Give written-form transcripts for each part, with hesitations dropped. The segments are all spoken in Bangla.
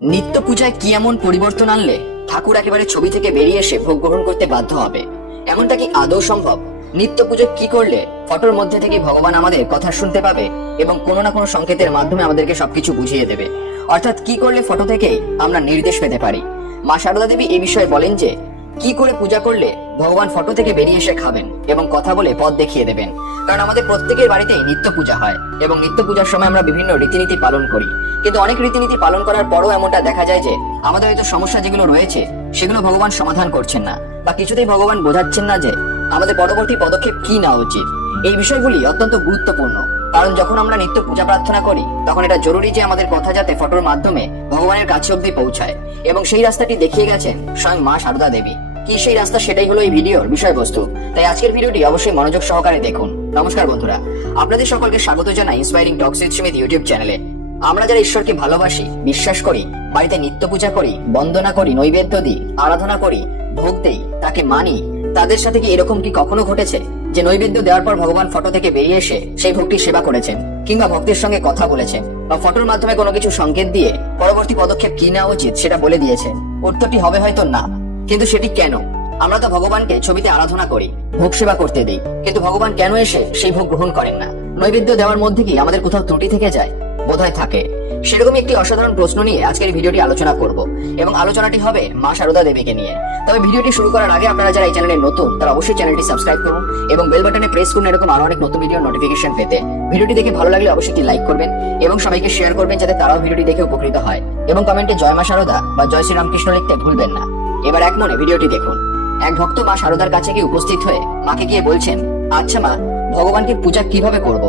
নিত্য পূজায় কি এমন পরিবর্তন আনলে ঠাকুর একেবারে ছবি থেকে বেরিয়ে এসে ভোগ গ্রহণ করতে বাধ্য হবে? এমনটা কি আদৌ সম্ভব? নিত্য পুজোয় কি করলে ফটোর মধ্যে থেকে ভগবান আমাদের কথা শুনতে পাবে এবং কোনো না কোনো সংকেতের মাধ্যমে আমাদেরকে সবকিছু বুঝিয়ে দেবে? অর্থাৎ কি করলে ফটো থেকে আমরা নির্দেশ পেতে পারি? মা শারদা দেবী এই বিষয়ে বলেন যে কি করে পূজা করলে ভগবান ফটো থেকে বেরিয়ে এসে খাবেন এবং কথা বলে পথ দেখিয়ে দেবেন। কারণ আমাদের প্রত্যেকের বাড়িতেই নিত্য পূজা হয় এবং নিত্য পূজার সময় আমরা বিভিন্ন রীতিনীতি পালন করি, কিন্তু অনেক রীতিনীতি পালন করার পরও এমনটা দেখা যায় যে আমাদের হয়তো সমস্যা যেগুলো রয়েছে সেগুলো ভগবান সমাধান করছেন না বা কিছুতেই ভগবান বোঝাচ্ছেন না যে আমাদের পরবর্তী পদক্ষেপ কি নেওয়া উচিত। এই বিষয়গুলি অত্যন্ত গুরুত্বপূর্ণ, কারণ যখন আমরা নিত্য পূজা প্রার্থনা করি তখন এটা জরুরি যে আমাদের কথা যাতে ফটোর মাধ্যমে ভগবানের কাছে অব্দি পৌঁছায়, এবং সেই রাস্তাটি দেখিয়ে গেছেন স্বয়ং মা শারদা দেবী। কি সেই রাস্তা, সেটাই হলো এই ভিডিওর বিষয়বস্তু। তাই আজকের ভিডিওটি অবশ্যই মনোযোগ সহকারে দেখুন। নমস্কার বন্ধুরা, আপনাদের সকলকে স্বাগত জানাই inspiring Tux with Sumit YouTube চ্যানেলে। আমরা যারা ঈশ্বরকে ভালোবাসি, বিশ্বাস করি, বাড়িতে নিত্য পূজা করি, বন্দনা করি, নৈবেদ্য দিই, আরাধনা করি, ভোগ দেই, তাকে মানি, তাদের সাথে কি এরকম কি কখনো ঘটেছে যে নৈবেদ্য দেওয়ার পর ভগবান ফটো থেকে বেরিয়ে এসে সেই ভোগটি সেবা করেছেন, কিংবা ভক্তের সঙ্গে কথা বলেছেন, বা ফটোর মাধ্যমে কোনো কিছু সংকেত দিয়ে পরবর্তী পদক্ষেপ কি নেওয়া উচিত সেটা বলে দিয়েছেন? উত্তরটি হবে হয়তো না। কিন্তু সেটি কেন? আমরা তো ভগবানকে ছবিতে আরাধনা করি, ভোগ সেবা করতে দিই, কিন্তু ভগবান কেন এসে সেই ভোগ গ্রহণ করেন না? নৈবেদ্য দেওয়ার মধ্যে কি আমাদের কোথাও ত্রুটি থেকে যায়? বোধহয় থাকে। সেরকমই একটি অসাধারণ প্রশ্ন নিয়ে আজকের ভিডিওটি আলোচনা করব, এবং আলোচনাটি হবে মা শারদা দেবীকে নিয়ে। তবে ভিডিওটি শুরু করার আগে আপনারা যারা এই চ্যানেলে নতুন তারা অবশ্যই চ্যানেলটি সাবস্ক্রাইব করুন এবং বেল বাটনে প্রেস করুন এরকম আরো অনেক নতুন ভিডিওর নোটিফিকেশন পেতে। ভিডিওটি দেখে ভালো লাগলে অবশ্যই একটি লাইক করবেন এবং সবাইকে শেয়ার করবেন যাতে তারাও ভিডিওটি দেখে উপকৃত হয়, এবং কমেন্টে জয় মা শারদা বা জয় শ্রী রামকৃষ্ণ লিখতে ভুলবেন না। এবার এক মনে ভিডিওটি দেখুন। এক ভক্ত মা শারদার কাছে গিয়ে উপস্থিত হয়ে মাকে গিয়ে বলছেন, আচ্ছা মা, ভগবানকে পূজা কিভাবে করব?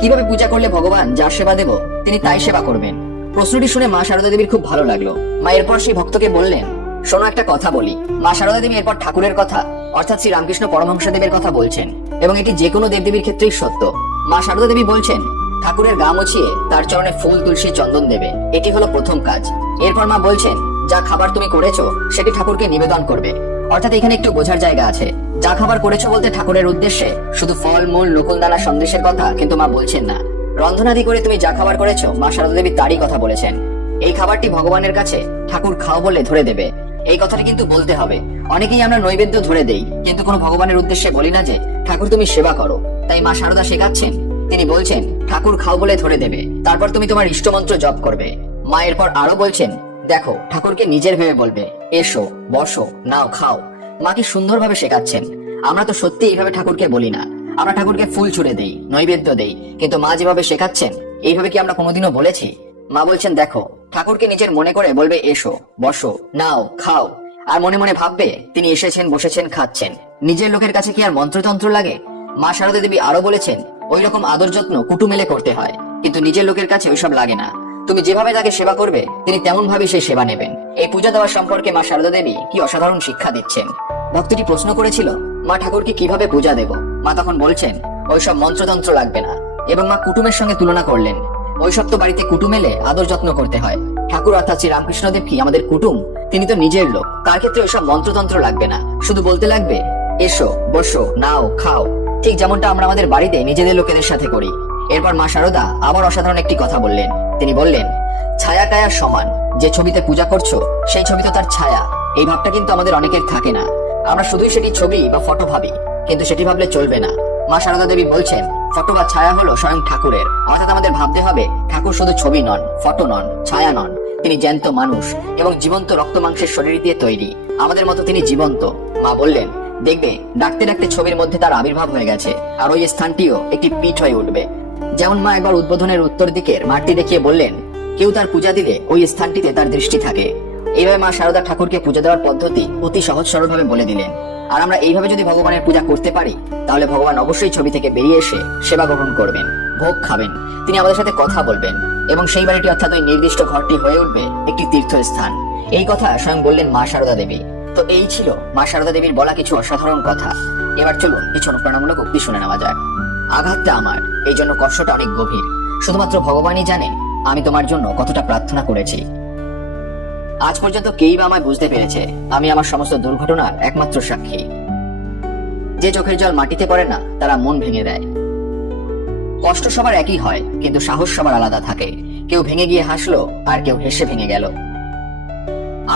কিভাবে পূজা করলে ভগবান যার সেবা দেব তিনি তাই সেবা করবেন? প্রশ্নটি শুনে মা শারদা দেবীর খুব ভালো লাগলো। মা এরপর সেই ভক্তকে বললেন, শোনো একটা কথা বলি। মা শারদা দেবী এরপর ঠাকুরের কথা অর্থাৎ শ্রী রামকৃষ্ণ পরমহংসদেবের কথা বলছেন, এবং এটি যে কোনো দেবদেবীর ক্ষেত্রেই সত্য। মা শারদা দেবী বলছেন, ঠাকুরের গা মুছিয়ে তার চরণে ফুল তুলসী চন্দন দেবে, এটি হলো প্রথম কাজ। এরপর মা বলছেন, যা খাবার তুমি করেছো সেটি ঠাকুরকে নিবেদন করবে। অর্থাৎ এখানে একটু বোঝার জায়গা আছে। যা খাবার করেছো বলতে ঠাকুরের উদ্দেশ্যে শুধু ফল মূল নকুলদানা সন্দেশের কথা কিন্তু মা বলছেন না। রন্ধনাদি করে তুমি যা খাবার করেছো মা শারদা দেবী তারই কথা বলেছেন। এই খাবারটি ভগবানের কাছে ঠাকুর খাও বলে ধরে দেবে, এই কথাটি কিন্তু বলতে হবে। অনেকেই আমরা নৈবেদ্য ধরে দেই, কিন্তু কোনো ভগবানের উদ্দেশ্যে বলি না যে ঠাকুর তুমি সেবা করো। তাই মা শারদা শেখাচ্ছেন, তিনি বলছেন ঠাকুর খাও বলে ধরে দেবে, তারপর তুমি তোমার ইষ্টমন্ত্র জপ করবে। মা এরপর আরো বলছেন, দেখো ঠাকুরকে নিজের ভেবে বলবে, এসো, বসো, নাও, খাও। মা কি সুন্দরভাবে শেখাচ্ছেন। আমরা তো সত্যি এইভাবে ঠাকুরকে বলি না। আমরা ঠাকুরকে ফুল ছুড়ে দেই, নৈবেদ্য দেই, কিন্তু মা যেভাবে শেখাচ্ছেন এইভাবে কি আমরা কোনোদিনও বলেছি? মা বলছেন, দেখো ঠাকুরকে নিজের মনে করে বলবে, এসো, বসো, নাও, খাও, আর মনে মনে ভাববে তিনি এসেছেন, বসেছেন, খাচ্ছেন। নিজের লোকের কাছে কি আর মন্ত্রতন্ত্র লাগে? মা শারদা দেবী আরো বলেছেন, ওই রকম আদর যত্ন কুটুমেলে করতে হয়, কিন্তু নিজের লোকের কাছে ওইসব লাগে না। তুমি যেভাবে তাকে সেবা করবে তিনি তেমন ভাবে সেই সেবা নেবেন। এই পূজা দেওয়ার সম্পর্কে মা শারদা দেবী কি অসাধারণ শিক্ষা দিচ্ছেন। ভক্তটি প্রশ্ন করেছিল, মা ঠাকুরকে কিভাবে পূজা দেব? মা তখন বলছেন, ওইসব মন্ত্রতন্ত্র লাগবে না। এবং মা কুটুমের সঙ্গে তুলনা করলেন, ওইসব তো বাড়িতে কুটুম এলে আদর যত্ন করতে হয়। ঠাকুর অর্থাৎ শ্রী রামকৃষ্ণ দেব কি আমাদের কুটুম? তিনি তো নিজের লোক, তার ক্ষেত্রে ওইসব মন্ত্রতন্ত্র লাগবে না। শুধু বলতে লাগবে, এসো, বসো, নাও, খাও, ঠিক যেমনটা আমরা আমাদের বাড়িতে নিজেদের লোকেদের সাথে করি। এরপর মা শারদা আবার অসাধারণ একটি কথা বললেন। তিনি বললেন, ছায়া কায়ার সমান। যে ছবিতে পূজা করছো সেই ছবি তো তার ছায়া। এই ভাবটা কিন্তু আমাদের অনেকের থাকে না। আমরা শুধুই সেটি ছবি বা ফটো ভাবি, কিন্তু সেটি ভাবলে চলবে না। মা শারদা দেবী বলছেন, ফটো বা ছায়া হলো স্বয়ং ঠাকুরের। অর্থাৎ আমাদের ভাবতে হবে ঠাকুর শুধু ছবি নন, ফটো নন, ছায়া নন, তিনি জ্যান্ত মানুষ এবং জীবন্ত রক্ত মাংসের শরীর দিয়ে তৈরি। আমাদের মতো তিনি জীবন্ত। মা বললেন, দেখবে ডাকতে ডাকতে ছবির মধ্যে তার আবির্ভাব হয়ে গেছে, আর ওই স্থানটিও একটি পীঠ হয়ে উঠবে। যেমন মা একবার উদ্বোধনের উত্তর দিকের মাঠটি দেখিয়ে বললেন, কেউ তার পূজা দিলে ওই স্থানটিতে তার দৃষ্টি থাকে। এইভাবে মা শারদা ঠাকুরকে পূজা দেওয়ার পদ্ধতি অতি সহজ সরল ভাবে বলে দিলেন। আর আমরা এইভাবে যদি ভগবানের পূজা করতে পারি তাহলে ভগবান অবশ্যই ছবি থেকে বেরিয়ে এসে সেবা গ্রহণ করবেন, ভোগ খাবেন, তিনি আমাদের সাথে কথা বলবেন, এবং সেই বাড়িটি অর্থাৎ ওই নির্দিষ্ট ঘরটি হয়ে উঠবে একটি তীর্থস্থান। এই কথা স্বয়ং বললেন মা শারদা দেবী। তো এই ছিল মা শারদা দেবীর বলা কিছু অসাধারণ কথা। এবার চলুন কিছু অনুপ্রেরণামূলক উক্তি শুনে নেওয়া যাক। আঘাতটা আমার, এই জন্য কষ্টটা অনেক গভীর। শুধুমাত্র ভগবানই জানেন আমি তোমার জন্য কতটা প্রার্থনা করেছি। আজ পর্যন্ত কেই বা আমায় বুঝতে পেরেছে আমি আমার সমস্ত দুর্ঘটনার একমাত্র সাক্ষী। যে চোখের জল মাটিতে পড়ে না তারা মন ভেঙে দেয়। কষ্ট সবার একই হয়, কিন্তু সাহস সবার আলাদা থাকে। কেউ ভেঙে গিয়ে হাসলো আর কেউ হেসে ভেঙে গেল।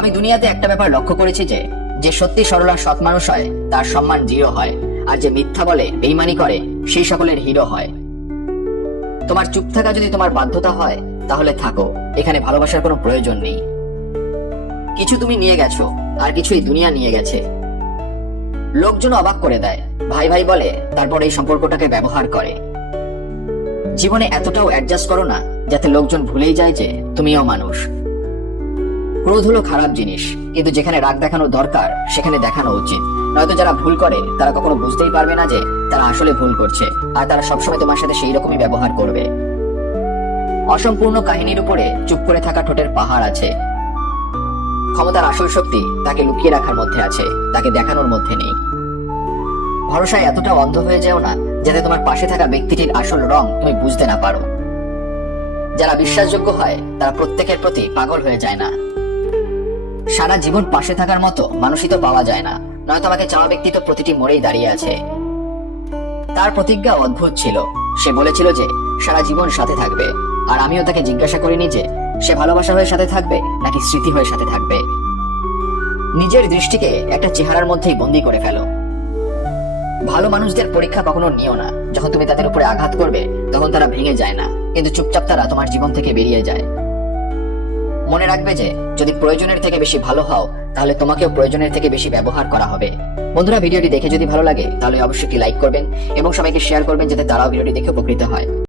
আমি দুনিয়াতে একটা ব্যাপার লক্ষ্য করেছি যে যে সত্যি সরল আর সৎ মানুষ হয় তার সম্মান জিরো হয়, আর যে মিথ্যা বলে বেইমানি করে সেই সকলের হিরো হয়। তোমার চুপ থাকা যদি তোমার বাধ্যতা হয় তাহলে থাকো, এখানে ভালোবাসার কোনো প্রয়োজন নেই। কিছু তুমি নিয়ে গেছো আর কিছুই দুনিয়া নিয়ে গেছে। লোকজন অবাক করে দেয়, ভাই ভাই বলে, তারপর এই সম্পর্কটাকে ব্যবহার করে। জীবনে এতটাও অ্যাডজাস্ট করো না যাতে লোকজন ভুলেই যায় যে তুমিও মানুষ। ক্রোধ হলো খারাপ জিনিস, কিন্তু যেখানে রাগ দেখানো দরকার সেখানে দেখানো উচিত। নয়তো যারা ভুল করে তারা কখনো বুঝতেই পারবে না যে তারা আসলে ভুল করছে, আর তারা সবসময় তোমার সাথে সেই রকমই ব্যবহার করবে। অসম্পূর্ণ কাহিনীর উপরে চুপ করে থাকা ঠোঁটের পাহাড় আছে। ক্ষমতার আসল শক্তি তাকে লুকিয়ে রাখার মধ্যে আছে, তাকে দেখানোর মধ্যে নেই। ভরসায় এতটা অন্ধ হয়ে যাও না যাতে তোমার পাশে থাকা ব্যক্তিটির আসল রং তুমি বুঝতে না পারো। যারা বিশ্বাসযোগ্য হয় তারা প্রত্যেকের প্রতি পাগল হয়ে যায় না। সারা জীবন পাশে থাকার মতো মানুষই তো পাওয়া যায় না, নয়তো আমাকে চাওয়া ব্যক্তি তো প্রতিটি মোড়েই দাঁড়িয়ে আছে। তার প্রতিজ্ঞা অদ্ভুত ছিল। সে বলেছিল যে সারা জীবন সাথে থাকবে, আর আমিও তাকে জিজ্ঞাসা করিনি যে সে ভালোবাসা হয়ে সাথে থাকবে নাকি স্মৃতি হয়ে সাথে থাকবে। নিজের দৃষ্টিকে একটা চেহারার মধ্যেই বন্দী করে ফেলো। ভালো মানুষদের পরীক্ষা কখনো নিও না। যখন তুমি তাদের উপরে আঘাত করবে তখন তারা ভেঙে যায় না, কিন্তু চুপচাপ তারা তোমার জীবন থেকে বেরিয়ে যায়। মনে রাখবে যে যদি প্রয়োজনের থেকে বেশি ভালো হও তাহলে তোমাকেও প্রয়োজনের থেকে বেশি ব্যবহার করা হবে। বন্ধুরা, ভিডিওটি দেখে যদি ভালো লাগে তাহলে অবশ্যই একটি লাইক করবেন এবং সবাইকে শেয়ার করবেন যাতে তারাও ভিডিওটি দেখে উপকৃত হয়।